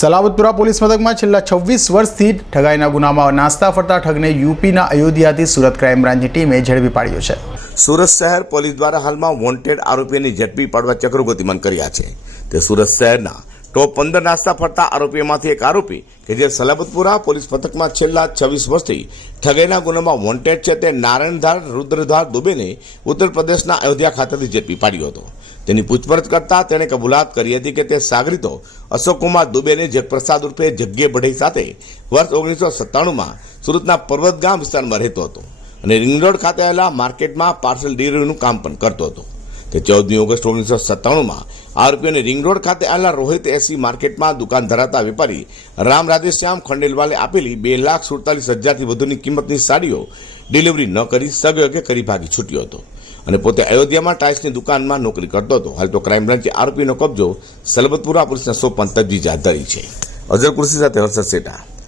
Salabatpura police મથકમાં છેલ્લા છવ્વીસ વર્ષથી ઠગાઈના ગુનામાં નાસ્તા ફરતા ઠગને યુપીના અયોધ્યાથી સુરત ક્રાઇમ બ્રાન્ચની ટીમે ઝડપી પાડ્યો છે. સુરત શહેર પોલીસ દ્વારા હાલમાં વોન્ટેડ આરોપીને ઝડપી પાડવા ચક્રો ગતિમાન કર્યા છે. તે સુરત શહેરના ટોપ પંદર નાસ્તા ફરતા આરોપીઓમાંથી એક આરોપી કે જે સલાબતપુરા પોલીસ પથકમાં છેલ્લા છવ્વીસ વર્ષથી ઠગાઈના ગુનામાં વોન્ટેડ છે તે નારાયણધાર રુદ્રધાર દુબેને ઉત્તર પ્રદેશના અયોધ્યા ખાતેથી ઝડપી પાડ્યો હતો. તેની પૂછપરછ કરતા તેણે કબૂલાત કરી હતી કે તે સાગરીતો અશોકકુમાર દુબેને જગપ્રસાદ ઉર્ફે જગ્ગે બઢઈ સાથે વર્ષ ઓગણીસો સત્તાણુંમાં સુરતના પર્વત ગામ વિસ્તારમાં રહેતો હતો અને રિંગ રોડ ખાતે આવેલા માર્કેટમાં પાર્સલ ડિલિવરીનું કામ પણ કરતો હતો. તે ચૌદમી ઓગસ્ટ ઓગણીસો સત્તાણુંમાં આરોપીઓને રિંગ રોડ ખાતે આવેલા રોહિત એસી માર્કેટમાં દુકાન ધરાવતા વેપારી રામ રાધેશ્યામ ખંડેલવાલે આપેલી બે લાખ સુડતાલીસ હજારથી વધુની કિંમતની સાડીઓ ડિલિવરી ન કરી સગયોગે કરી ભાગી છૂટ્યો હતો અને પોતે અયોધ્યામાં ટાઇલ્સની દુકાનમાં નોકરી કરતો હતો. હાલ તો ક્રાઇમ બ્રાન્ચે આરોપીનો કબજો સલબતપુરા પોલીસના સોંપવાની તજવીજ હાથ ધરી છે. અઝર કુર્સી સાથે હર્ષદ સેટા